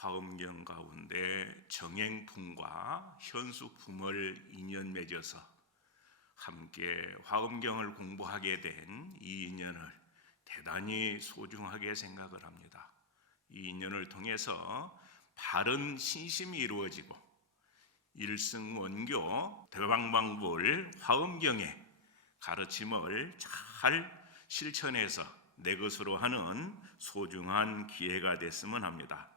화엄경 가운데 정행품과 현수품을 인연 맺어서 함께 화엄경을 공부하게 된 이 인연을 대단히 소중하게 생각을 합니다. 이 인연을 통해서 바른 신심이 이루어지고 일승원교 대방방불 화엄경의 가르침을 잘 실천해서 내 것으로 하는 소중한 기회가 됐으면 합니다.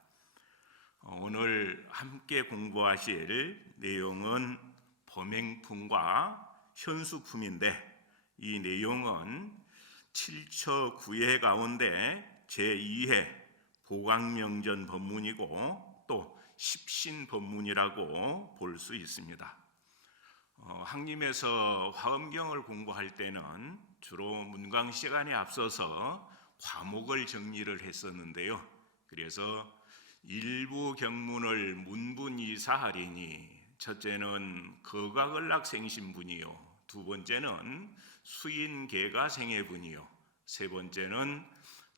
오늘 함께 공부하실 내용은 범행품과 현수품인데, 이 내용은 7처 9회 가운데 제2회 보강명전 법문이고 또 십신 법문이라고 볼 수 있습니다. 학림에서 화엄경을 공부할 때는 주로 문강 시간에 앞서서 과목을 정리를 했었는데요. 그래서 일부 경문을 문분이사하리니, 첫째는 거각을락생신분이요, 두 번째는 수인계가생애분이요, 세 번째는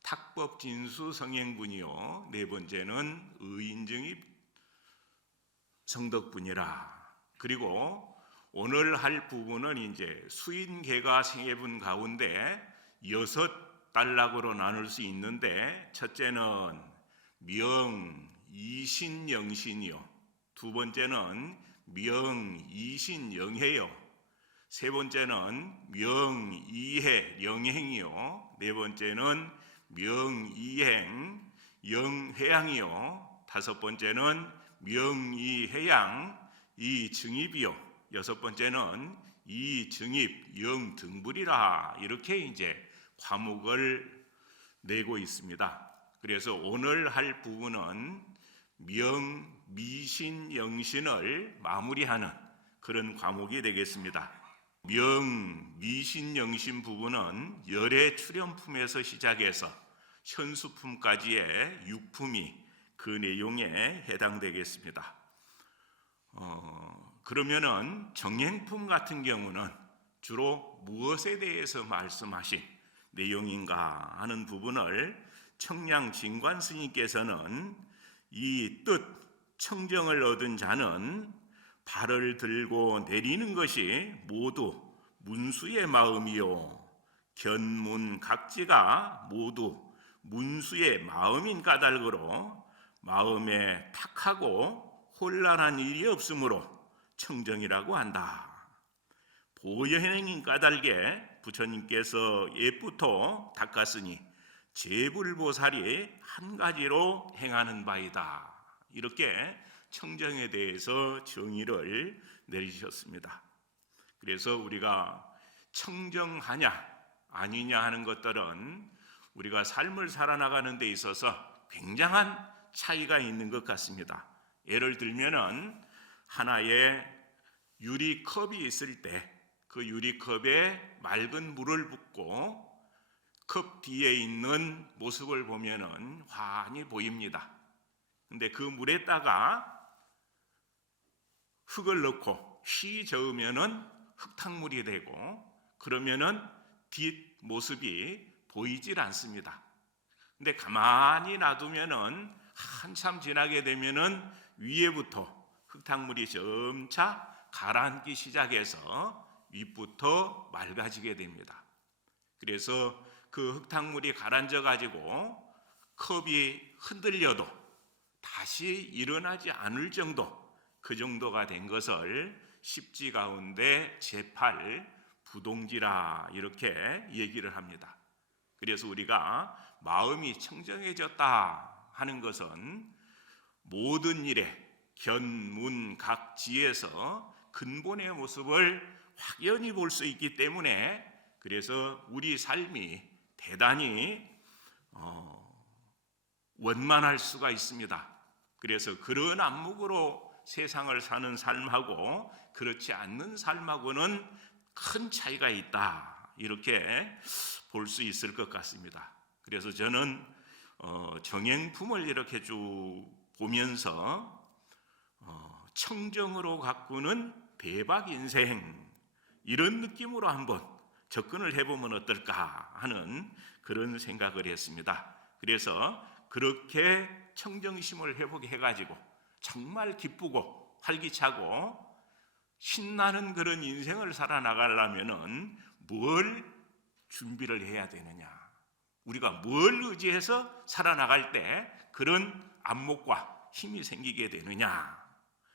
탁법진수성행분이요, 네 번째는 의인증입 성덕분이라. 그리고 오늘 할 부분은 이제 수인계가생애분 가운데 6단락으로 나눌 수 있는데, 첫째는 명이신영신이요, 두 번째는 명이신영해요, 세 번째는 명이해 영행이요, 네 번째는 명이행 영회양이요, 다섯 번째는 명이해양 이증입이요, 여섯 번째는 이증입 영등불이라. 이렇게 이제 과목을 내고 있습니다. 그래서 오늘 할 부분은 명미신영신을 마무리하는 그런 과목이 되겠습니다. 명미신영신 부분은 열의 출현품에서 시작해서 현수품까지의 6품이 그 내용에 해당되겠습니다. 그러면은 정행품 같은 경우는 주로 무엇에 대해서 말씀하신 내용인가 하는 부분을 청량 진관 스님께서는 이 뜻 청정을 얻은 자는 발을 들고 내리는 것이 모두 문수의 마음이요, 견문각지가 모두 문수의 마음인 까닭으로 마음에 탁하고 혼란한 일이 없으므로 청정이라고 한다. 보현행인 까닭에 부처님께서 옛부터 닦았으니 제불보살이 한 가지로 행하는 바이다. 이렇게 청정에 대해서 정의를 내리셨습니다. 그래서 우리가 청정하냐 아니냐 하는 것들은 우리가 삶을 살아나가는 데 있어서 굉장한 차이가 있는 것 같습니다. 예를 들면은 하나의 유리컵이 있을 때 그 유리컵에 맑은 물을 붓고 컵 뒤에 있는 모습을 보면은 환히 보입니다. 근데 그 물에다가 흙을 넣고 휘 저으면은 흙탕물이 되고, 그러면은 뒷 모습이 보이질 않습니다. 근데 가만히 놔두면은 한참 지나게 되면은 위에부터 흙탕물이 점차 가라앉기 시작해서 윗부터 맑아지게 됩니다. 그래서 그 흙탕물이 가라앉아 가지고 컵이 흔들려도 다시 일어나지 않을 정도, 그 정도가 된 것을 십지 가운데 제8 부동지라 이렇게 얘기를 합니다. 그래서 우리가 마음이 청정해졌다 하는 것은 모든 일에 견문각지에서 근본의 모습을 확연히 볼 수 있기 때문에, 그래서 우리 삶이 대단히 원만할 수가 있습니다. 그래서 그런 안목으로 세상을 사는 삶하고 그렇지 않는 삶하고는 큰 차이가 있다, 이렇게 볼 수 있을 것 같습니다. 그래서 저는 정행품을 이렇게 쭉 보면서 청정으로 가꾸는 대박 인생, 이런 느낌으로 한번 접근을 해보면 어떨까 하는 그런 생각을 했습니다. 그래서 그렇게 청정심을 회복해가지고 정말 기쁘고 활기차고 신나는 그런 인생을 살아나가려면은 뭘 준비를 해야 되느냐? 우리가 뭘 의지해서 살아나갈 때 그런 안목과 힘이 생기게 되느냐?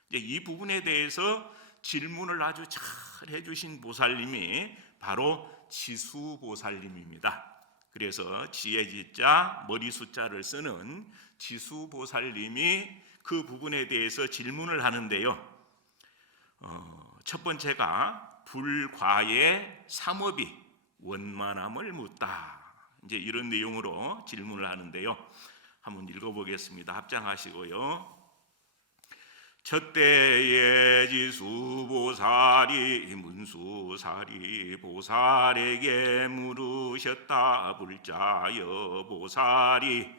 이제 이 부분에 대해서 질문을 아주 잘 해주신 보살님이 바로 지수보살님입니다. 그래서 지혜지자 머리 숫자를 쓰는 지수보살님이 그 부분에 대해서 질문을 하는데요. 첫 번째가 불과의 삼업이 원만함을 묻다. 이제 이런 내용으로 질문을 하는데요. 한번 읽어보겠습니다. 합장하시고요. 첫때에 지수보살이 문수사리 보살에게 물으셨다. 불자여 보살이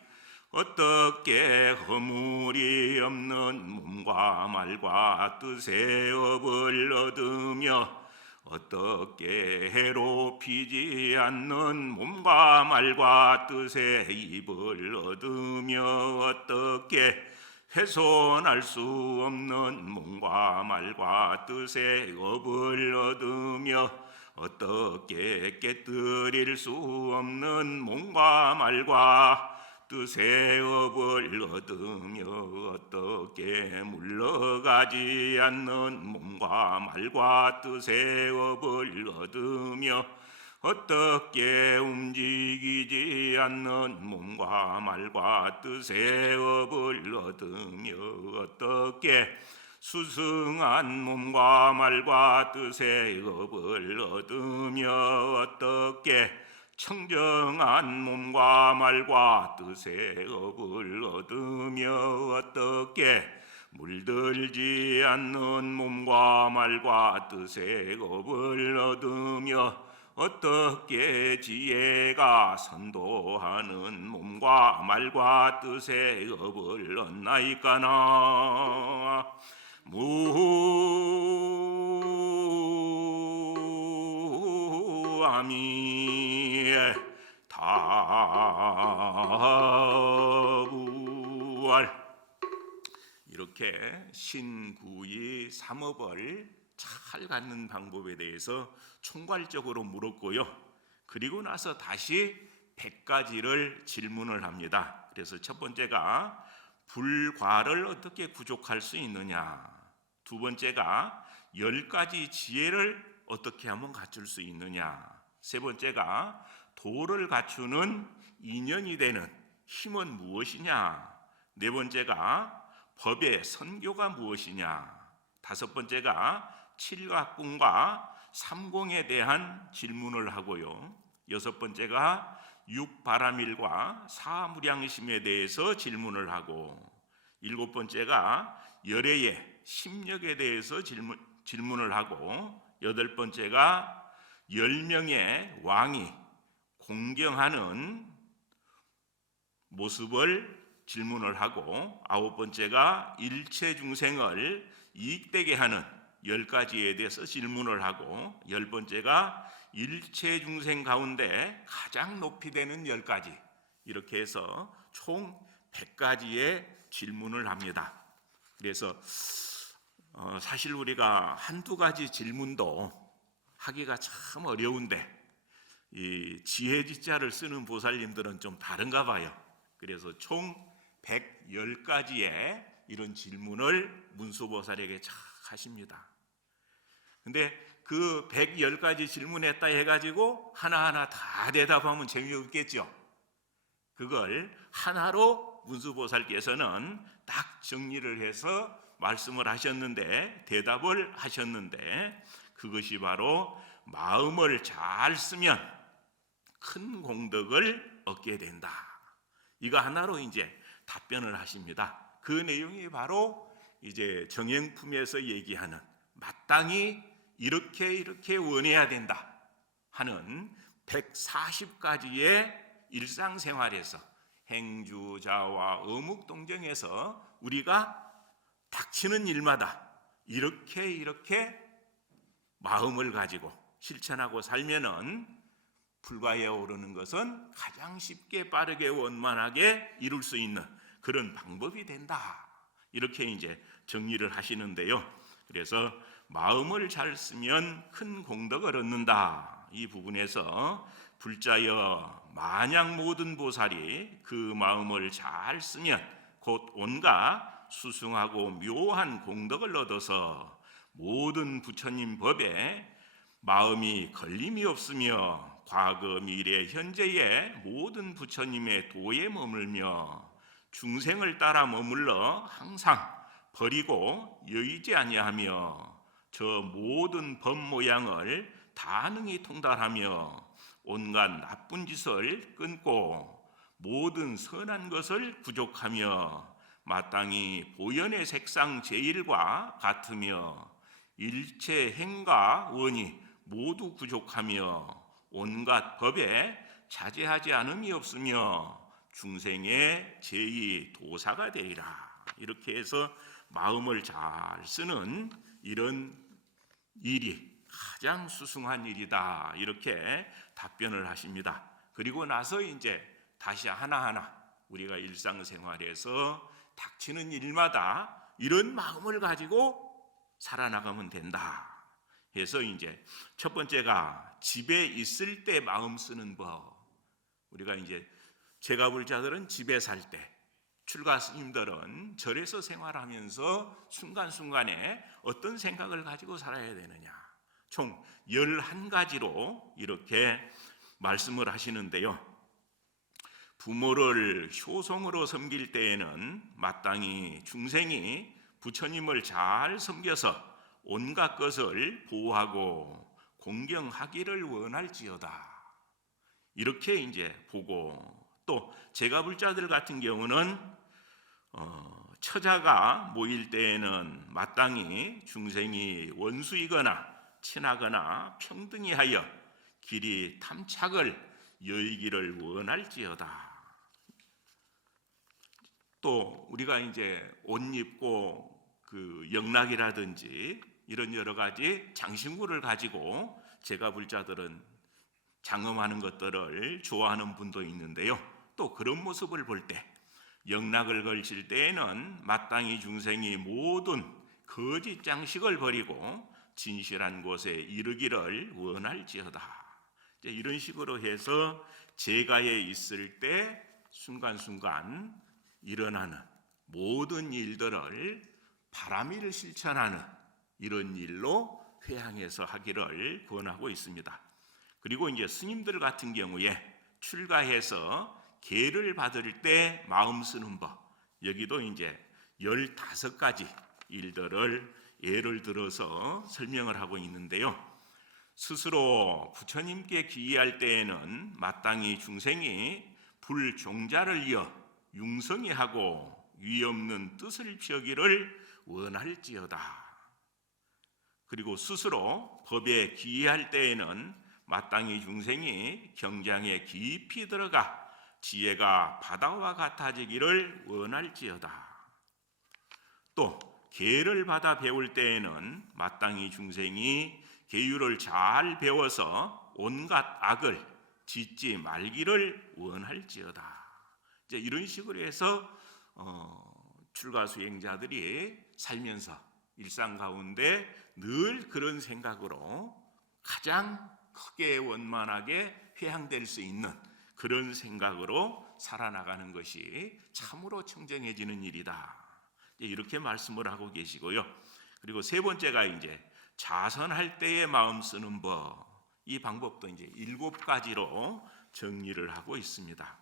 어떻게 허물이 없는 몸과 말과 뜻의 업을 얻으며 어떻게 해롭히지 않는 몸과 말과 뜻의 입을 얻으며 어떻게 훼손할 수 없는 몸과 말과 뜻의 업을 얻으며 어떻게 깨뜨릴 수 없는 몸과 말과 뜻의 업을 얻으며 어떻게 물러가지 않는 몸과 말과 뜻의 업을 얻으며 어떻게 움직이지 않는 몸과 말과 뜻의 업을 얻으며 어떻게 수승한 몸과 말과 뜻의 업을 얻으며 어떻게 청정한 몸과 말과 뜻의 업을 얻으며 어떻게 물들지 않는 몸과 말과 뜻의 업을 얻으며 어떻게 지혜가 선도하는 몸과 말과 뜻의 업을 얻나이까나. 무아미 다부활. 이렇게 신구이 삼업을 잘 갖는 방법에 대해서 총괄적으로 물었고요. 그리고 나서 다시 100가지를 질문을 합니다. 그래서 첫 번째가 불과를 어떻게 부족할 수 있느냐. 두 번째가 10가지 지혜를 어떻게 하면 갖출 수 있느냐. 세 번째가 도를 갖추는 인연이 되는 힘은 무엇이냐. 네 번째가 법의 선교가 무엇이냐. 다섯 번째가 칠각궁과 삼공에 대한 질문을 하고요. 여섯 번째가 육바라밀과 사무량심에 대해서 질문을 하고, 일곱 번째가 열애의 심력에 대해서 질문을 하고, 여덟 번째가 10명의 왕이 공경하는 모습을 질문을 하고, 아홉 번째가 일체 중생을 이익되게 하는 10가지에 대해서 질문을 하고, 10번째가 일체 중생 가운데 가장 높이 되는 10가지, 이렇게 해서 총 100가지의 질문을 합니다. 그래서 사실 우리가 한두 가지 질문도 하기가 참 어려운데 이 지혜지자를 쓰는 보살님들은 좀 다른가 봐요. 그래서 총 110가지의 이런 질문을 문수보살에게 잘 하십니다. 근데 그 110가지 질문했다 해가지고 하나하나 다 대답하면 재미없겠죠. 그걸 하나로 문수보살께서는 딱 정리를 해서 말씀을 하셨는데, 대답을 하셨는데, 그것이 바로 마음을 잘 쓰면 큰 공덕을 얻게 된다. 이거 하나로 이제 답변을 하십니다. 그 내용이 바로 이제 정행품에서 얘기하는 마땅히 이렇게 원해야 된다 하는 140가지의 일상생활에서 행주자와 어묵동정에서 우리가 닥치는 일마다 이렇게 마음을 가지고 실천하고 살면은 불과에 오르는 것은 가장 쉽게 빠르게 원만하게 이룰 수 있는 그런 방법이 된다. 이렇게 이제 정리를 하시는데요. 그래서 마음을 잘 쓰면 큰 공덕을 얻는다. 이 부분에서 불자여 만약 모든 보살이 그 마음을 잘 쓰면 곧 온갖 수승하고 묘한 공덕을 얻어서 모든 부처님 법에 마음이 걸림이 없으며 과거 미래 현재의 모든 부처님의 도에 머물며 중생을 따라 머물러 항상 버리고 여의지 아니하며 저 모든 법 모양을 다 능히 통달하며 온갖 나쁜 짓을 끊고 모든 선한 것을 부족하며 마땅히 보현의 색상 제일과 같으며 일체 행과 원이 모두 부족하며 온갖 법에 자제하지 않음이 없으며 중생의 제2 도사가 되리라. 이렇게 해서 마음을 잘 쓰는 이런 일이 가장 수승한 일이다. 이렇게 답변을 하십니다. 그리고 나서 이제 다시 하나하나 우리가 일상생활에서 닥치는 일마다 이런 마음을 가지고 살아나가면 된다. 해서 이제 첫 번째가 집에 있을 때 마음 쓰는 법. 우리가 이제 제가불자들은 집에 살 때, 출가 스님들은 절에서 생활하면서 순간순간에 어떤 생각을 가지고 살아야 되느냐. 총 11가지로 이렇게 말씀을 하시는데요. 부모를 효성으로 섬길 때에는 마땅히 중생이 부처님을 잘 섬겨서 온갖 것을 보호하고 공경하기를 원할지어다. 이렇게 이제 보고, 또 제가불자들 같은 경우는 처자가 모일 때에는 마땅히 중생이 원수이거나 친하거나 평등히 하여 길이 탐착을 여의기를 원할지어다. 또 우리가 이제 옷 입고 그 영락이라든지 이런 여러 가지 장신구를 가지고 제가불자들은 장엄하는 것들을 좋아하는 분도 있는데요. 또 그런 모습을 볼 때 영락을 걸칠 때에는 마땅히 중생이 모든 거짓 장식을 버리고 진실한 곳에 이르기를 원할지어다. 이런 식으로 해서 제가에 있을 때 순간순간 일어나는 모든 일들을 바람일을 실천하는 이런 일로 회항해서 하기를 권하고 있습니다. 그리고 이제 스님들 같은 경우에 출가해서 계를 받을 때 마음 쓰는 법, 여기도 이제 15가지 일들을 예를 들어서 설명을 하고 있는데요. 스스로 부처님께 기의할 때에는 마땅히 중생이 불종자를 이어 융성히 하고 위없는 뜻을 펴기를 원할지어다. 그리고 스스로 법에 기의할 때에는 마땅히 중생이 경장에 깊이 들어가 지혜가 바다와 같아지기를 원할지어다. 또 계를 받아 배울 때에는 마땅히 중생이 계율을 잘 배워서 온갖 악을 짓지 말기를 원할지어다. 이제 이런 식으로 해서 출가 수행자들이 살면서 일상 가운데 늘 그런 생각으로 가장 크게 원만하게 회항될 수 있는 그런 생각으로 살아나가는 것이 참으로 청정해지는 일이다. 이렇게 말씀을 하고 계시고요. 그리고 세 번째가 이제 자선할 때의 마음 쓰는 법. 이 방법도 이제 7가지로 정리를 하고 있습니다.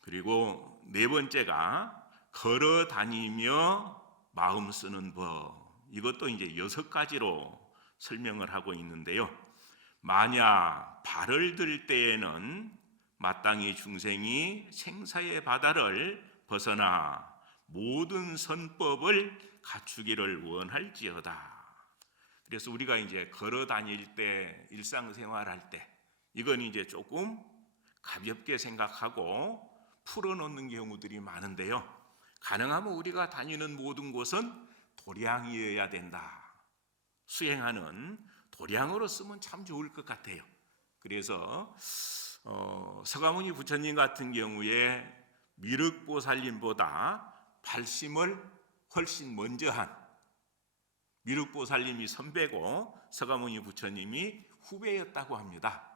그리고 네 번째가 걸어 다니며 마음 쓰는 법. 이것도 이제 6가지로 설명을 하고 있는데요. 만약 발을 들 때에는 마땅히 중생이 생사의 바다를 벗어나 모든 선법을 갖추기를 원할지어다. 그래서 우리가 이제 걸어 다닐 때, 일상생활할 때, 이건 이제 조금 가볍게 생각하고 풀어놓는 경우들이 많은데요. 가능하면 우리가 다니는 모든 곳은 도량이어야 된다. 수행하는 도량으로 쓰면 참 좋을 것 같아요. 그래서 서가모니 부처님 같은 경우에 미륵보살님보다 발심을 훨씬 먼저 한, 미륵보살님이 선배고 서가모니 부처님이 후배였다고 합니다.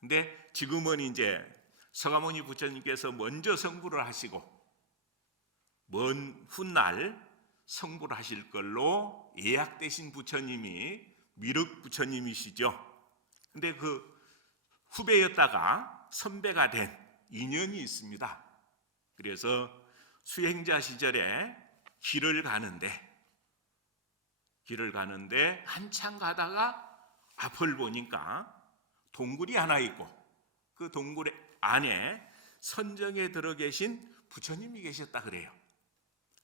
근데 지금은 이제 서가모니 부처님께서 먼저 성불을 하시고 먼 훗날 성불을 하실 걸로 예약되신 부처님이 미륵 부처님이시죠. 근데 그 후배였다가 선배가 된 인연이 있습니다. 그래서 수행자 시절에 길을 가는데 한참 가다가 앞을 보니까 동굴이 하나 있고 그 동굴 안에 선정에 들어 계신 부처님이 계셨다 그래요.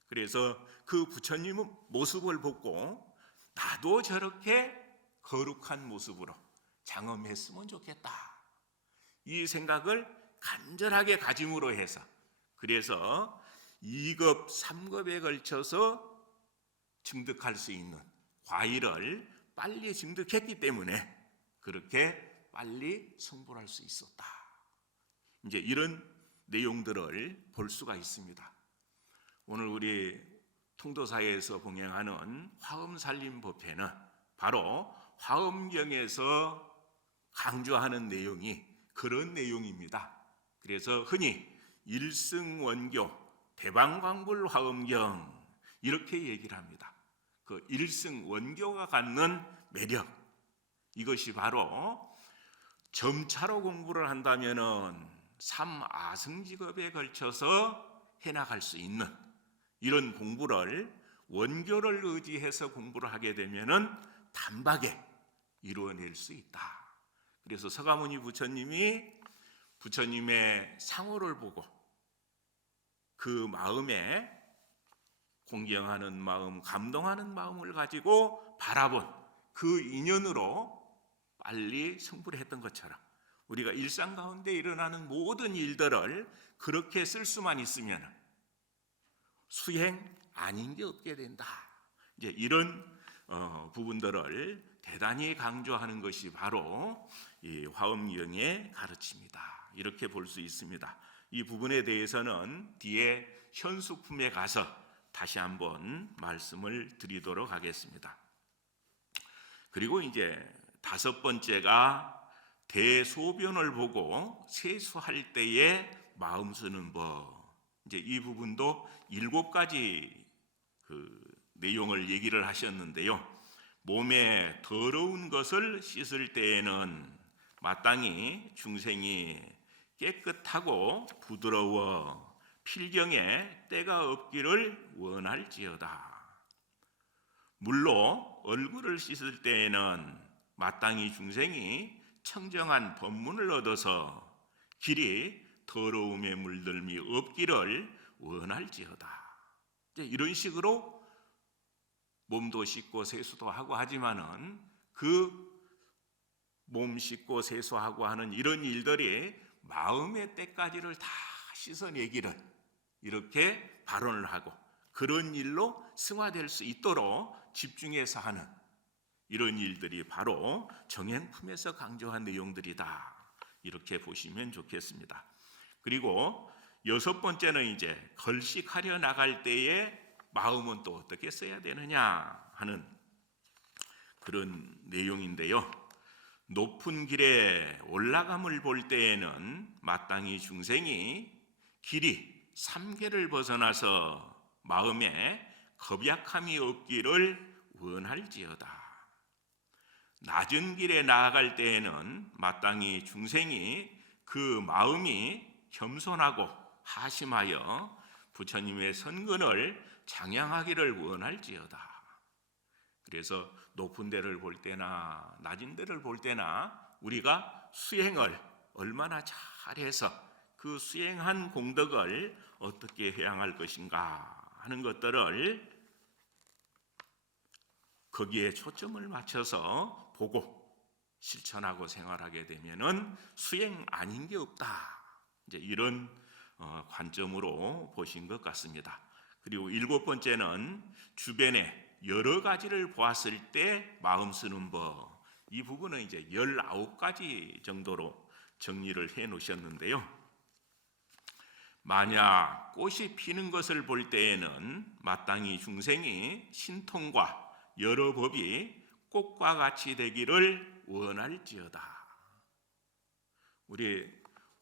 그래서 그 부처님 모습을 보고 나도 저렇게 거룩한 모습으로 장엄했으면 좋겠다, 이 생각을 간절하게 가짐으로 해서, 그래서 2급, 3급에 걸쳐서 증득할 수 있는 과일을 빨리 증득했기 때문에 그렇게 빨리 성불할 수 있었다. 이제 이런 내용들을 볼 수가 있습니다. 오늘 우리 통도사에서 봉행하는 화엄살림법회는 바로 화엄경에서 강조하는 내용이 그런 내용입니다. 그래서 흔히 일승원교 대방광불 화엄경 이렇게 얘기를 합니다. 그 일승원교가 갖는 매력, 이것이 바로 점차로 공부를 한다면은 3아승직업에 걸쳐서 해나갈 수 있는 이런 공부를 원교를 의지해서 공부를 하게 되면은 단박에 이루어낼 수 있다. 그래서 서가모니 부처님이 부처님의 상호를 보고 그 마음에 공경하는 마음, 감동하는 마음을 가지고 바라본 그 인연으로 빨리 성불을 했던 것처럼 우리가 일상 가운데 일어나는 모든 일들을 그렇게 쓸 수만 있으면 수행 아닌 게 없게 된다. 이제 이런 부분들을 대단히 강조하는 것이 바로 이 화엄경의 가르침이다. 이렇게 볼 수 있습니다. 이 부분에 대해서는 뒤에 현수품에 가서 다시 한번 말씀을 드리도록 하겠습니다. 그리고 이제 5번째가 대소변을 보고 세수할 때에 마음 쓰는 법. 이제 이 부분도 7가지 그 내용을 얘기를 하셨는데요. 몸에 더러운 것을 씻을 때에는 마땅히 중생이 깨끗하고 부드러워 필경에 때가 없기를 원할지어다. 물로 얼굴을 씻을 때에는 마땅히 중생이 청정한 법문을 얻어서 길이 더러움에 물들미 없기를 원할지어다. 이런 식으로 몸도 씻고 세수도 하고 하지만은 그 몸 씻고 세수하고 하는 이런 일들이 마음의 때까지를 다 씻어내기를 이렇게 발언을 하고 그런 일로 승화될 수 있도록 집중해서 하는 이런 일들이 바로 정행품에서 강조한 내용들이다. 이렇게 보시면 좋겠습니다. 그리고 6번째는 이제 걸식하려 나갈 때에 마음은 또 어떻게 써야 되느냐 하는 그런 내용인데요. 높은 길에 올라감을 볼 때에는 마땅히 중생이 길이 3계를 벗어나서 마음에 겁약함이 없기를 원할지어다. 낮은 길에 나아갈 때에는 마땅히 중생이 그 마음이 겸손하고 하심하여 부처님의 선근을 장양하기를 원할지어다. 그래서 높은 데를 볼 때나 낮은 데를 볼 때나 우리가 수행을 얼마나 잘해서 그 수행한 공덕을 어떻게 회양할 것인가 하는 것들을 거기에 초점을 맞춰서 보고 실천하고 생활하게 되면은 수행 아닌 게 없다. 이제 이런 관점으로 보신 것 같습니다. 그리고 7번째는 주변에 여러 가지를 보았을 때 마음 쓰는 법. 이 부분은 이제 19가지 정도로 정리를 해 놓으셨는데요. 만약 꽃이 피는 것을 볼 때에는 마땅히 중생이 신통과 여러 법이 꽃과 같이 되기를 원할지어다. 우리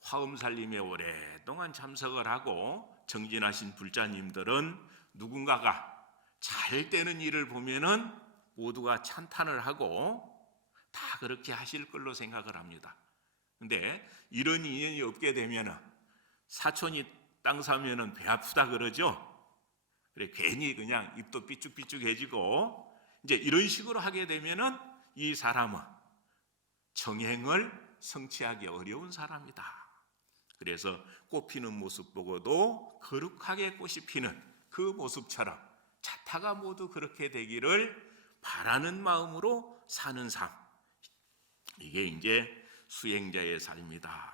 화엄살림에 오랫동안 참석을 하고 정진하신 불자님들은 누군가가 잘 되는 일을 보면은 모두가 찬탄을 하고 다 그렇게 하실 걸로 생각을 합니다. 근데 이런 인연이 없게 되면은 사촌이 땅 사면은 배 아프다 그러죠. 그래 괜히 그냥 입도 삐쭉삐쭉해지고 이제 이런 식으로 하게 되면은 이 사람은 정행을 성취하기 어려운 사람이다. 그래서 꽃 피는 모습 보고도 거룩하게 꽃이 피는 그 모습처럼 자타가 모두 그렇게 되기를 바라는 마음으로 사는 삶, 이게 이제 수행자의 삶이다.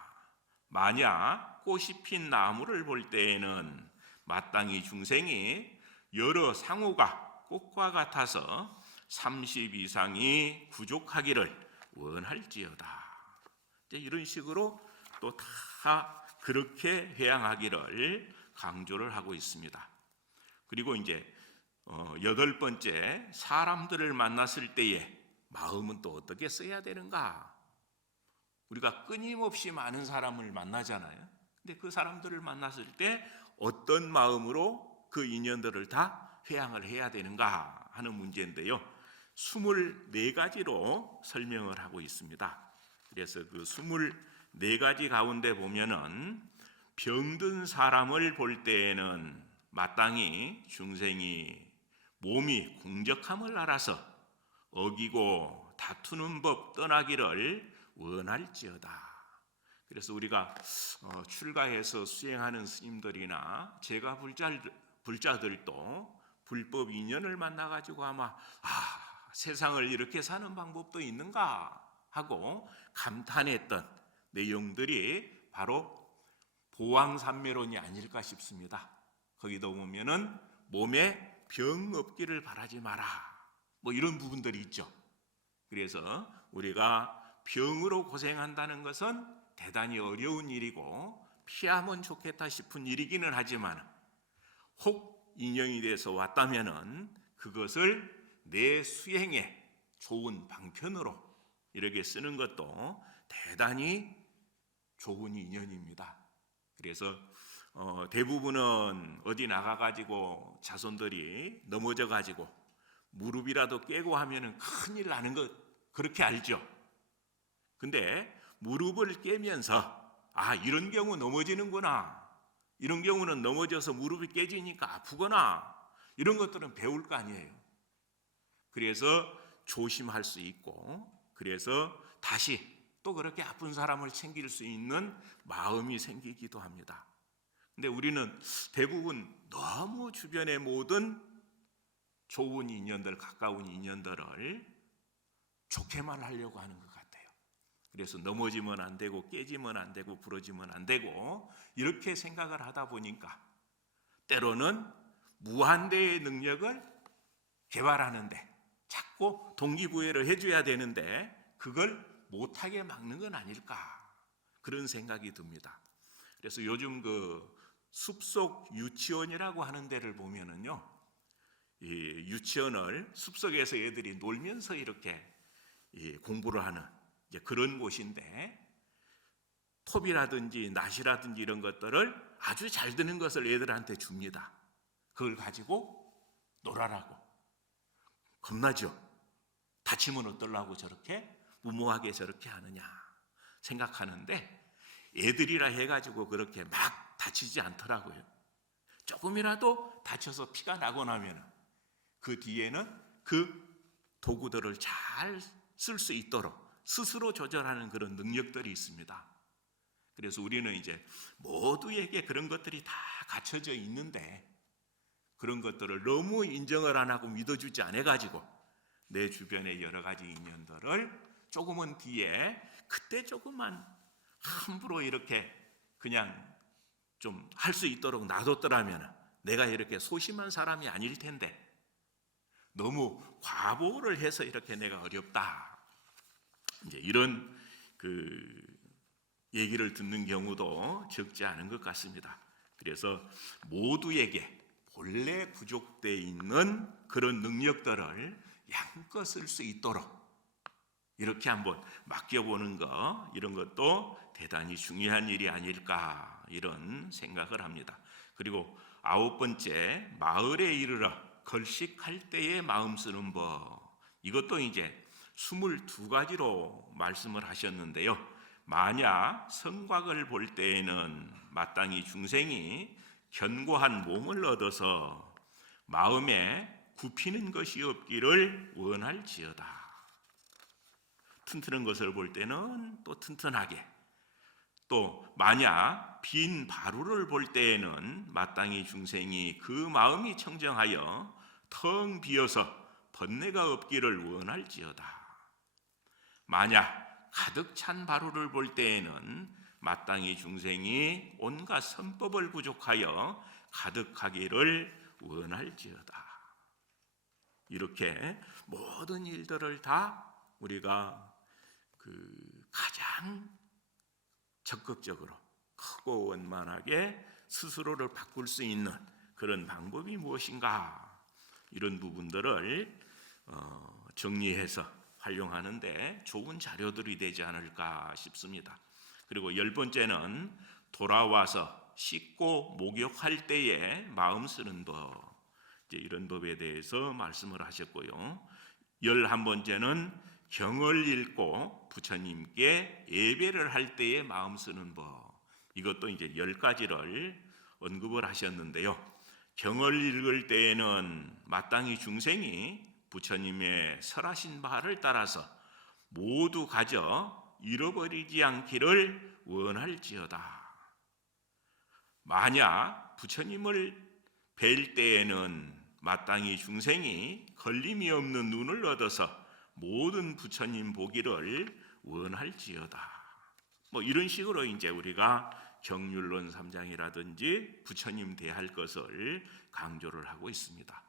만약 꽃이 핀 나무를 볼 때에는 마땅히 중생이 여러 상호가 꽃과 같아서 30 이상이 부족하기를 원할지어다. 이런 식으로 또 다 그렇게 회양하기를 강조를 하고 있습니다. 그리고 이제 8번째, 사람들을 만났을 때에 마음은 또 어떻게 써야 되는가? 우리가 끊임없이 많은 사람을 만나잖아요. 근데 그 사람들을 만났을 때 어떤 마음으로 그 인연들을 다 회양을 해야 되는가 하는 문제인데요. 24가지로 설명을 하고 있습니다. 그래서 그 24가지 가운데 보면은 병든 사람을 볼 때에는 마땅히 중생이 몸이 공적함을 알아서 어기고 다투는 법 떠나기를 원할지어다. 그래서 우리가 출가해서 수행하는 스님들이나 제가 불자들도 불법 인연을 만나가지고 아마 세상을 이렇게 사는 방법도 있는가 하고 감탄했던 내용들이 바로 보왕산매론이 아닐까 싶습니다. 거기도 보면은 몸에 병 없기를 바라지 마라, 뭐 이런 부분들이 있죠. 그래서 우리가 병으로 고생한다는 것은 대단히 어려운 일이고 피하면 좋겠다 싶은 일이기는 하지만 혹 인연이 돼서 왔다면은 그것을 내 수행에 좋은 방편으로 이렇게 쓰는 것도 대단히 좋은 인연입니다. 그래서 대부분은 어디 나가가지고 자손들이 넘어져가지고 무릎이라도 깨고 하면은 큰일 나는 것 그렇게 알죠. 근데 무릎을 깨면서 이런 경우 넘어지는구나, 이런 경우는 넘어져서 무릎이 깨지니까 아프거나 이런 것들은 배울 거 아니에요. 그래서 조심할 수 있고 그래서 다시 또 그렇게 아픈 사람을 챙길 수 있는 마음이 생기기도 합니다. 근데 우리는 대부분 너무 주변의 모든 좋은 인연들, 가까운 인연들을 좋게만 하려고 하는 것 같아요. 그래서 넘어지면 안 되고 깨지면 안 되고 부러지면 안 되고 이렇게 생각을 하다 보니까 때로는 무한대의 능력을 개발하는데 자꾸 동기부여를 해줘야 되는데 그걸 못하게 막는 건 아닐까, 그런 생각이 듭니다. 그래서 요즘 그 숲속 유치원이라고 하는 데를 보면은요, 이 유치원을 숲속에서 애들이 놀면서 이렇게 공부를 하는 그런 곳인데 톱이라든지 낫이라든지 이런 것들을 아주 잘 드는 것을 애들한테 줍니다. 그걸 가지고 놀아라고. 겁나죠? 다치면 어쩌려고 저렇게 무모하게 저렇게 하느냐 생각하는데 애들이라 해가지고 그렇게 막 다치지 않더라고요. 조금이라도 다쳐서 피가 나고 나면 그 뒤에는 그 도구들을 잘 쓸 수 있도록 스스로 조절하는 그런 능력들이 있습니다. 그래서 우리는 이제 모두에게 그런 것들이 다 갖춰져 있는데 그런 것들을 너무 인정을 안 하고 믿어주지 않아가지고 내 주변의 여러 가지 인연들을 조금은 뒤에 그때 조금만 함부로 이렇게 그냥 좀 할 수 있도록 놔뒀더라면 내가 이렇게 소심한 사람이 아닐 텐데 너무 과보를 해서 이렇게 내가 어렵다, 이제 이런 그 얘기를 듣는 경우도 적지 않은 것 같습니다. 그래서 모두에게 본래 부족되어 있는 그런 능력들을 양껏 쓸 수 있도록 이렇게 한번 맡겨보는 거, 이런 것도 대단히 중요한 일이 아닐까 이런 생각을 합니다. 그리고 9번째, 마을에 이르러 걸식할 때에 마음 쓰는 법. 이것도 이제 22가지로 말씀을 하셨는데요. 만약 성곽을 볼 때에는 마땅히 중생이 견고한 몸을 얻어서 마음에 굽히는 것이 없기를 원할지어다. 튼튼한 것을 볼 때는 또 튼튼하게, 또 만약 빈 바루를 볼 때에는 마땅히 중생이 그 마음이 청정하여 텅 비어서 번뇌가 없기를 원할지어다. 만약 가득 찬 바루를 볼 때에는 마땅히 중생이 온갖 선법을 부족하여 가득하기를 원할지어다. 이렇게 모든 일들을 다 우리가 가장 적극적으로 크고 원만하게 스스로를 바꿀 수 있는 그런 방법이 무엇인가, 이런 부분들을 정리해서 활용하는데 좋은 자료들이 되지 않을까 싶습니다. 그리고 10번째는 돌아와서 씻고 목욕할 때에 마음 쓰는 법, 이런 법에 대해서 말씀을 하셨고요. 11번째는 경을 읽고 부처님께 예배를 할 때에 마음 쓰는 법, 이것도 이제 10가지를 언급을 하셨는데요. 경을 읽을 때에는 마땅히 중생이 부처님의 설하신 바를 따라서 모두 가져 잃어버리지 않기를 원할지어다. 만약 부처님을 뵐 때에는 마땅히 중생이 걸림이 없는 눈을 얻어서 모든 부처님 보기를 원할지어다. 이런 식으로 이제 우리가 경률론 3장이라든지 부처님 대할 것을 강조를 하고 있습니다.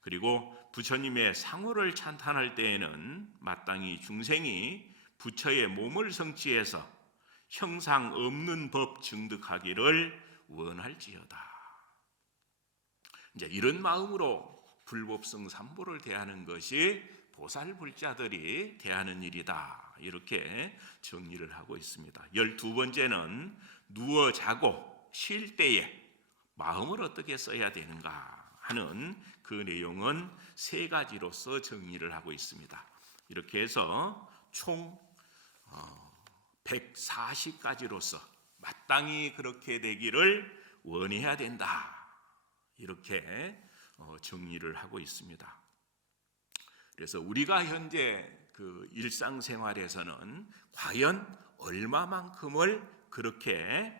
그리고 부처님의 상호를 찬탄할 때에는 마땅히 중생이 부처의 몸을 성취해서 형상 없는 법 증득하기를 원할지어다. 이제 이런 마음으로 불법성 삼보를 대하는 것이 보살불자들이 대하는 일이다, 이렇게 정리를 하고 있습니다. 12번째는 누워 자고 쉴 때에 마음을 어떻게 써야 되는가 하는 그 내용은 3가지로서 정리를 하고 있습니다. 이렇게 해서 총 140가지로서 마땅히 그렇게 되기를 원해야 된다, 이렇게 정리를 하고 있습니다. 그래서 우리가 현재 그 일상생활에서는 과연 얼마만큼을 그렇게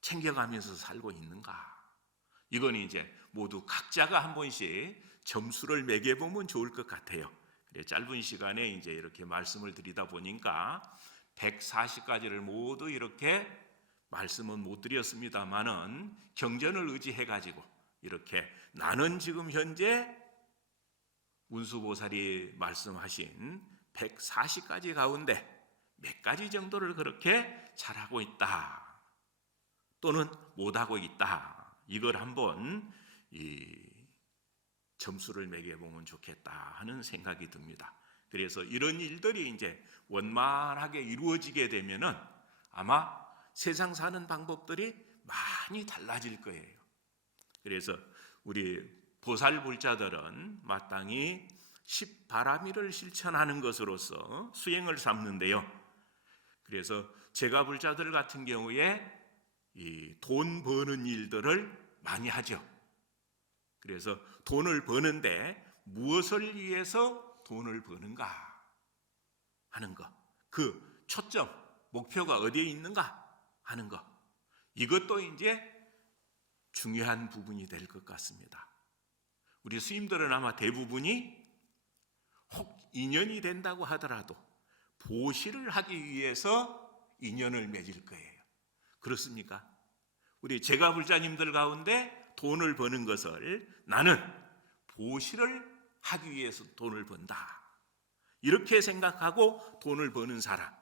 챙겨가면서 살고 있는가? 이건 이제 모두 각자가 한 번씩 점수를 매겨보면 좋을 것 같아요. 짧은 시간에 이제 이렇게 말씀을 드리다 보니까 140가지를 모두 이렇게 말씀은 못 드렸습니다만은 경전을 의지해가지고 이렇게 나는 지금 현재 운수보살이 말씀하신 140가지 가운데 몇 가지 정도를 그렇게 잘하고 있다, 또는 못하고 있다, 이걸 한번 점수를 매겨보면 좋겠다 하는 생각이 듭니다. 그래서 이런 일들이 이제 원만하게 이루어지게 되면은 아마 세상 사는 방법들이 많이 달라질 거예요. 그래서 우리 보살불자들은 마땅히 십바라미를 실천하는 것으로서 수행을 삼는데요. 그래서 제가불자들 같은 경우에 이 돈 버는 일들을 많이 하죠. 그래서 돈을 버는데 무엇을 위해서 돈을 버는가 하는 것, 그 초점, 목표가 어디에 있는가 하는 것, 이것도 이제 중요한 부분이 될 것 같습니다. 우리 스님들은 아마 대부분이 혹 인연이 된다고 하더라도 보시를 하기 위해서 인연을 맺을 거예요. 그렇습니까? 우리 제가불자님들 가운데 돈을 버는 것을 나는 보시를 하기 위해서 돈을 번다, 이렇게 생각하고 돈을 버는 사람,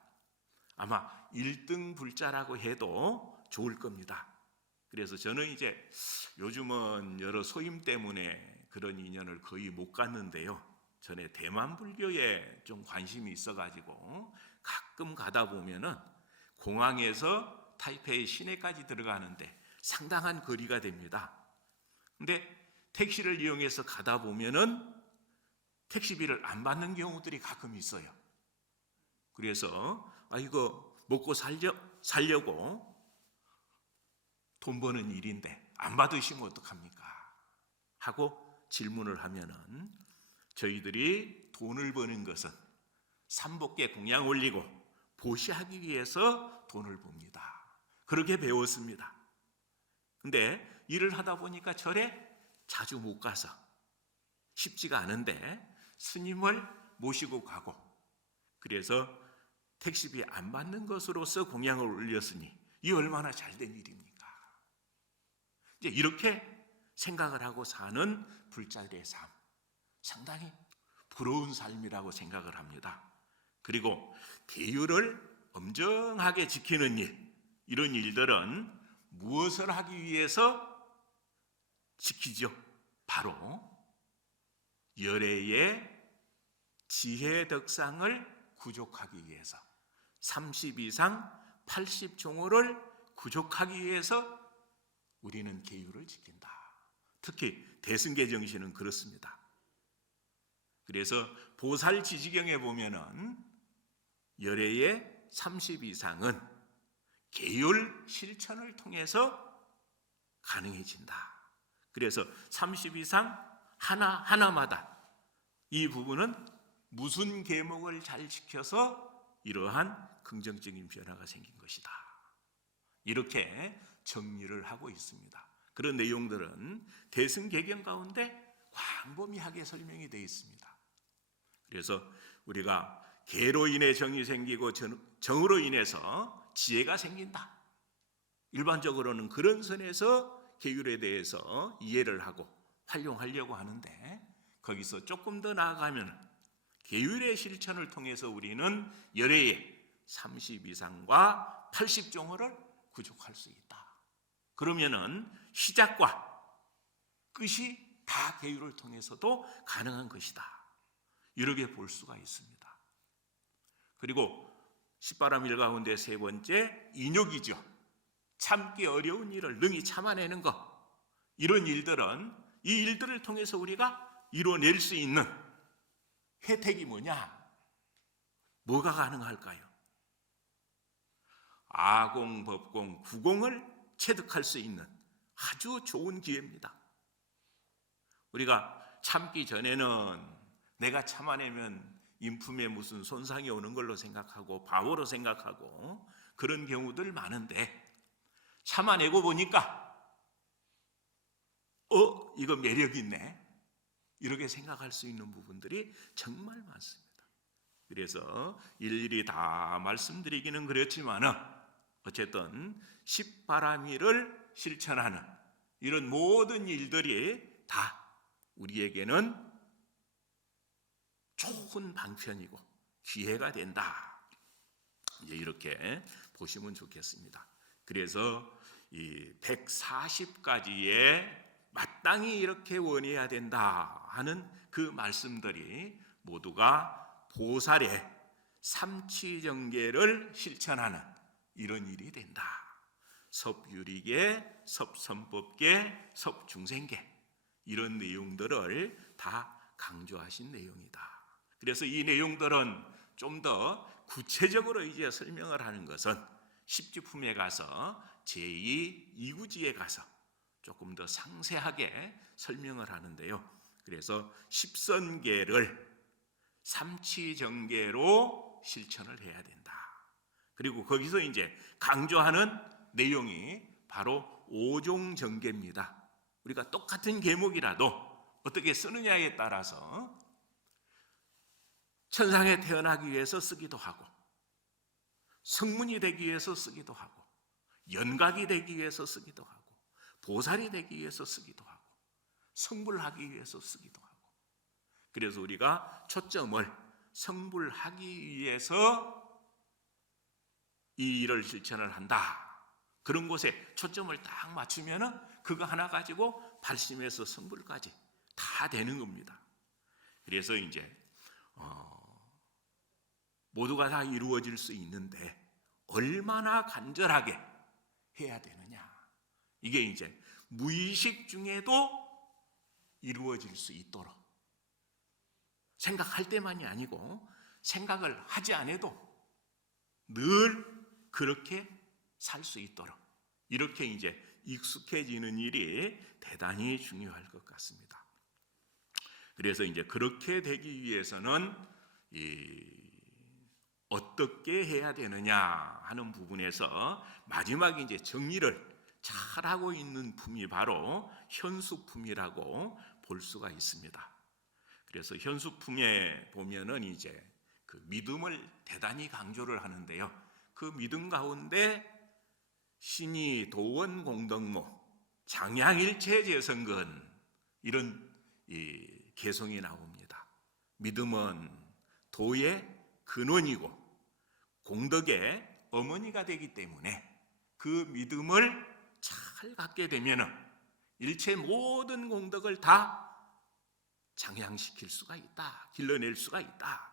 아마 1등 불자라고 해도 좋을 겁니다. 그래서 저는 이제 요즘은 여러 소임 때문에 그런 인연을 거의 못 갔는데요. 전에 대만 불교에 좀 관심이 있어가지고 가끔 가다 보면은 공항에서 타이페이 시내까지 들어가는데 상당한 거리가 됩니다. 근데 택시를 이용해서 가다 보면은 택시비를 안 받는 경우들이 가끔 있어요. 그래서 이거 먹고 살려고 돈 버는 일인데 안 받으시면 어떡합니까? 하고 질문을 하면은 저희들이 돈을 버는 것은 삼복계 공양 올리고 보시하기 위해서 돈을 봅니다. 그렇게 배웠습니다. 근데 일을 하다 보니까 절에 자주 못 가서 쉽지가 않은데 스님을 모시고 가고, 그래서 택시비 안 받는 것으로서 공양을 올렸으니 이 얼마나 잘된 일입니까? 이제 이렇게 생각을 하고 사는 불자들의 삶, 상당히 부러운 삶이라고 생각을 합니다. 그리고 계율을 엄정하게 지키는 일, 이런 일들은 무엇을 하기 위해서 지키죠? 바로 열애의 지혜 덕상을 구족하기 위해서, 30 이상 80종호를 구족하기 위해서 우리는 계율을 지킨다. 특히 대승계 정신은 그렇습니다. 그래서 보살지지경에 보면은 열애의 30 이상은 계율 실천을 통해서 가능해진다. 그래서 30 이상 하나하나마다 이 부분은 무슨 계목을 잘 지켜서 이러한 긍정적인 변화가 생긴 것이다. 이렇게 정리를 하고 있습니다. 그런 내용들은 대승계경 가운데 광범위하게 설명이 되어 있습니다. 그래서 우리가 계로 인해 정이 생기고 정으로 인해서 지혜가 생긴다. 일반적으로는 그런 선에서 계율에 대해서 이해를 하고 활용하려고 하는데, 거기서 조금 더 나아가면 계율의 실천을 통해서 우리는 열애의 30 이상과 80종호를 구족할 수 있다. 그러면은 시작과 끝이 다 계율을 통해서도 가능한 것이다. 이렇게 볼 수가 있습니다. 그리고 십바람 일 가운데 세 번째, 인욕이죠. 참기 어려운 일을 능히 참아내는 것. 이런 일들은 이 일들을 통해서 우리가 이뤄낼 수 있는 혜택이 뭐냐? 뭐가 가능할까요? 아공, 법공, 구공을 체득할 수 있는 아주 좋은 기회입니다. 우리가 참기 전에는 내가 참아내면 인품에 무슨 손상이 오는 걸로 생각하고 바보로 생각하고 그런 경우들 많은데, 참아내고 보니까 이거 매력이 있네, 이렇게 생각할 수 있는 부분들이 정말 많습니다. 그래서 일일이 다 말씀드리기는 그렇지만 어쨌든 십바라미를 실천하는 이런 모든 일들이 다 우리에게는 좋은 방편이고 기회가 된다. 이제 이렇게 보시면 좋겠습니다. 그래서 이 140가지에 마땅히 이렇게 원해야 된다 하는 그 말씀들이 모두가 보살의 삼치정계를 실천하는 이런 일이 된다. 섭유리계, 섭선법계, 섭중생계, 이런 내용들을 다 강조하신 내용이다. 그래서 이 내용들은 좀 더 구체적으로 이제 설명을 하는 것은 십지품에 가서 제2, 2구지에 가서 조금 더 상세하게 설명을 하는데요. 그래서 십선계를 삼치정계로 실천을 해야 된다. 그리고 거기서 이제 강조하는 내용이 바로 오종정계입니다. 우리가 똑같은 계목이라도 어떻게 쓰느냐에 따라서 천상에 태어나기 위해서 쓰기도 하고, 성문이 되기 위해서 쓰기도 하고, 연각이 되기 위해서 쓰기도 하고, 보살이 되기 위해서 쓰기도 하고, 성불하기 위해서 쓰기도 하고. 그래서 우리가 초점을 성불하기 위해서 이 일을 실천을 한다. 그런 곳에 초점을 딱 맞추면은 그거 하나 가지고 발심에서 성불까지 다 되는 겁니다. 그래서 이제 모두가 다 이루어질 수 있는데 얼마나 간절하게 해야 되느냐. 이게 이제 무의식 중에도 이루어질 수 있도록 생각할 때만이 아니고 생각을 하지 않아도 늘 그렇게 살 수 있도록 이렇게 이제 익숙해지는 일이 대단히 중요할 것 같습니다. 그래서 이제 그렇게 되기 위해서는 어떻게 해야 되느냐 하는 부분에서 마지막에 이제 정리를 잘하고 있는 품이 바로 현수품이라고 볼 수가 있습니다. 그래서 현수품에 보면은 이제 그 믿음을 대단히 강조를 하는데요. 그 믿음 가운데 신이 도원 공덕모 장양일체 재성근 이런 개성이 나옵니다. 믿음은 도의 근원이고 공덕의 어머니가 되기 때문에 그 믿음을 잘 갖게 되면은 일체 모든 공덕을 다 장양시킬 수가 있다. 길러낼 수가 있다.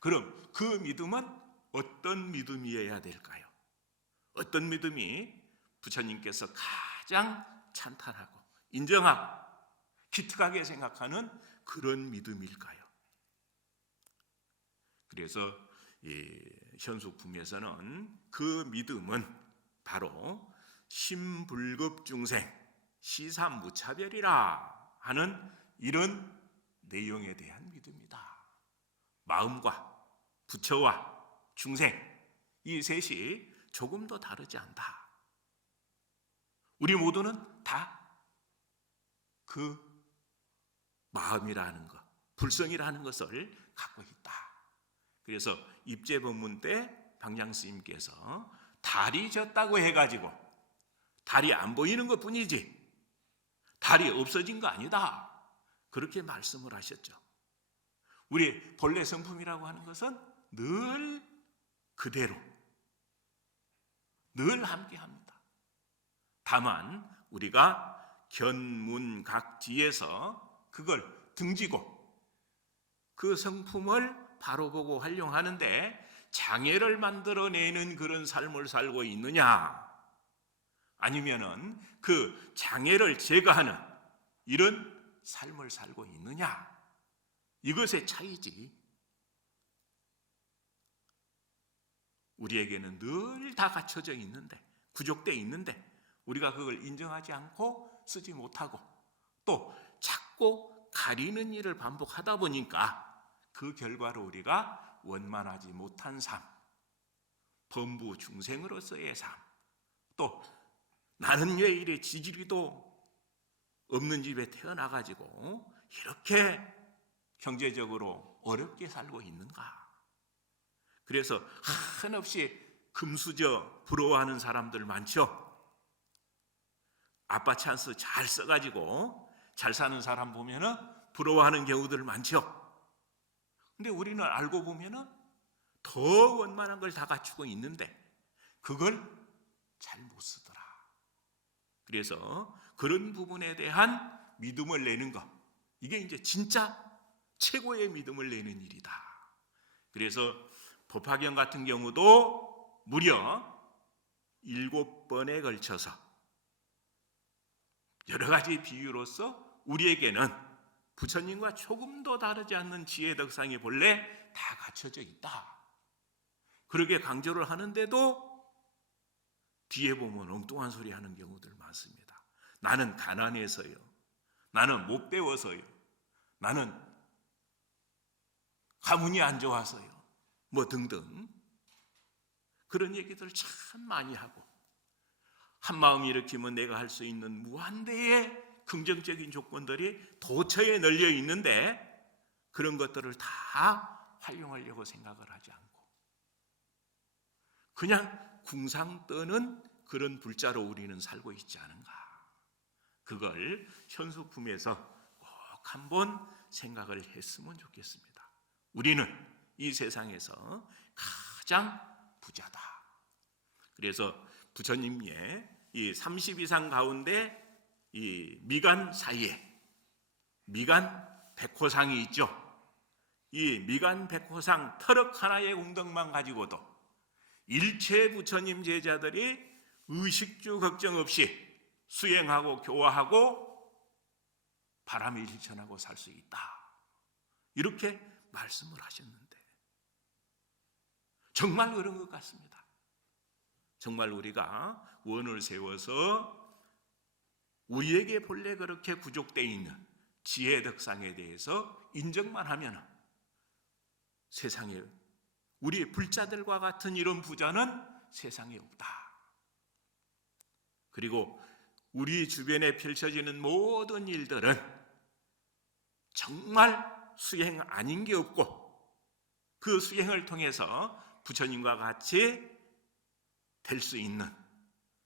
그럼 그 믿음은 어떤 믿음이어야 될까요? 어떤 믿음이 부처님께서 가장 찬탄하고 인정하고 기특하게 생각하는 그런 믿음일까요? 그래서 현수품에서는 그 믿음은 바로 심불급중생 시삼무차별이라 하는 이런 내용에 대한 믿음이다. 마음과 부처와 중생 이 셋이 조금도 다르지 않다. 우리 모두는 다 그 마음이라는 것, 불성이라는 것을 갖고 있다. 그래서 입제법문 때 방장스님께서 달이 졌다고 해가지고 달이 안 보이는 것뿐이지 달이 없어진 거 아니다. 그렇게 말씀을 하셨죠. 우리 본래 성품이라고 하는 것은 늘 그대로 늘 함께합니다. 다만 우리가 견문각지에서 그걸 등지고 그 성품을 바로 보고 활용하는데 장애를 만들어내는 그런 삶을 살고 있느냐 아니면은 그 장애를 제거하는 이런 삶을 살고 있느냐 이것의 차이지. 우리에게는 늘 다 갖춰져 있는데 구족되어 있는데 우리가 그걸 인정하지 않고 쓰지 못하고 또 자꾸 가리는 일을 반복하다 보니까 그 결과로 우리가 원만하지 못한 삶, 범부 중생으로서의 삶, 또 나는 왜 이래 지지리도 없는 집에 태어나가지고 이렇게 경제적으로 어렵게 살고 있는가. 그래서 한없이 금수저 부러워하는 사람들 많죠. 아빠 찬스 잘 써가지고 잘 사는 사람 보면은 부러워하는 경우들 많죠. 근데 우리는 알고 보면은 더 원만한 걸 다 갖추고 있는데 그걸 잘 못 쓰더라. 그래서 그런 부분에 대한 믿음을 내는 것, 이게 이제 진짜 최고의 믿음을 내는 일이다. 그래서 법화경 같은 경우도 무려 7번에 걸쳐서 여러 가지 비유로서 우리에게는 부처님과 조금도 다르지 않는 지혜 덕상이 본래 다 갖춰져 있다. 그렇게 강조를 하는데도 뒤에 보면 엉뚱한 소리 하는 경우들 많습니다. 나는 가난해서요. 나는 못 배워서요. 나는 가문이 안 좋아서요. 뭐 등등 그런 얘기들 참 많이 하고 한 마음 일으키면 내가 할 수 있는 무한대의 긍정적인 조건들이 도처에 널려 있는데 그런 것들을 다 활용하려고 생각을 하지 않고 그냥 궁상 떠는 그런 불자로 우리는 살고 있지 않은가. 그걸 현수품에서 꼭 한번 생각을 했으면 좋겠습니다. 우리는 이 세상에서 가장 부자다. 그래서 부처님의 이 30 이상 가운데 이 미간 사이에 미간 백호상이 있죠. 이 미간 백호상 터럭 하나의 웅덩만 가지고도 일체 부처님 제자들이 의식주 걱정 없이 수행하고 교화하고 바람이 실천하고 살 수 있다. 이렇게 말씀을 하셨는데 정말 그런 것 같습니다. 정말 우리가 원을 세워서 우리에게 본래 그렇게 구족되어 있는 지혜 덕상에 대해서 인정만 하면 세상에 우리 불자들과 같은 이런 부자는 세상에 없다. 그리고 우리 주변에 펼쳐지는 모든 일들은 정말 수행 아닌 게 없고 그 수행을 통해서 부처님과 같이 될 수 있는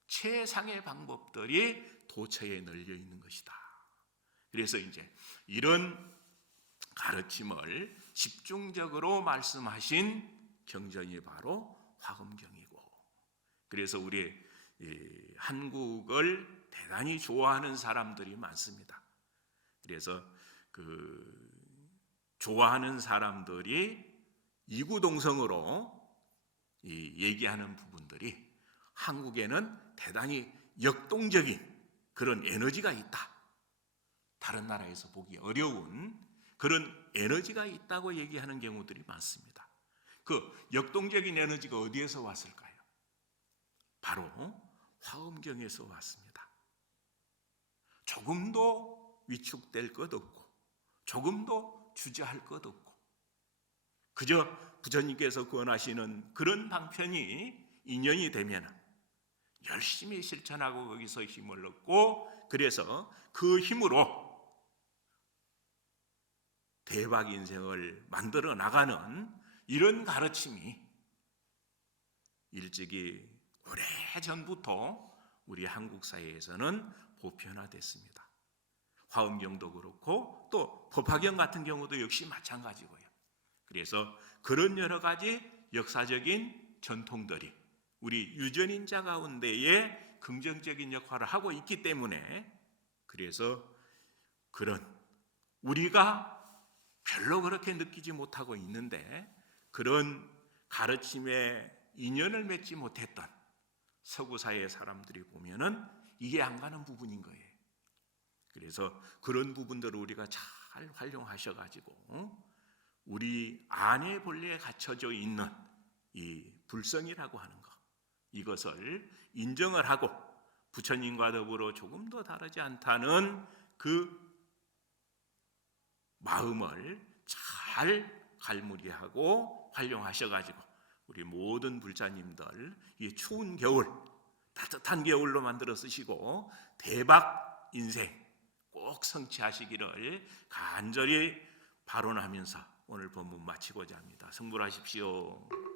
최상의 방법들이 도처에 널려 있는 것이다. 그래서 이제 이런 가르침을 집중적으로 말씀하신 경전이 바로 화엄경이고, 그래서 우리 한국을 대단히 좋아하는 사람들이 많습니다. 그래서 그 좋아하는 사람들이 이구동성으로 얘기하는 부분들이 한국에는 대단히 역동적인 그런 에너지가 있다. 다른 나라에서 보기 어려운 그런 에너지가 있다고 얘기하는 경우들이 많습니다. 그 역동적인 에너지가 어디에서 왔을까요? 바로 화엄경에서 왔습니다. 조금도 위축될 것 없고 조금도 주저할 것 없고 그저 부처님께서 권하시는 그런 방편이 인연이 되면 열심히 실천하고 거기서 힘을 얻고, 그래서 그 힘으로 대박 인생을 만들어 나가는 이런 가르침이 일찍이 오래전부터 우리 한국 사회에서는 보편화됐습니다. 화엄경도 그렇고 또 법화경 같은 경우도 역시 마찬가지고요. 그래서 그런 여러 가지 역사적인 전통들이 우리 유전인자 가운데에 긍정적인 역할을 하고 있기 때문에, 그래서 그런 우리가 별로 그렇게 느끼지 못하고 있는데 그런 가르침에 인연을 맺지 못했던 서구사회 사람들이 보면은 이게 안 가는 부분인 거예요. 그래서 그런 부분들을 우리가 잘 활용하셔가지고 우리 안에 본래 갇혀져 있는 이 불성이라고 하는 것, 이것을 인정을 하고 부처님과 더불어 조금 더 다르지 않다는 그 마음을 잘 갈무리하고 활용하셔가지고 우리 모든 불자님들 이 추운 겨울 따뜻한 겨울로 만들어 쓰시고 대박 인생 꼭 성취하시기를 간절히 발언하면서 오늘 본문 마치고자 합니다. 승불하십시오.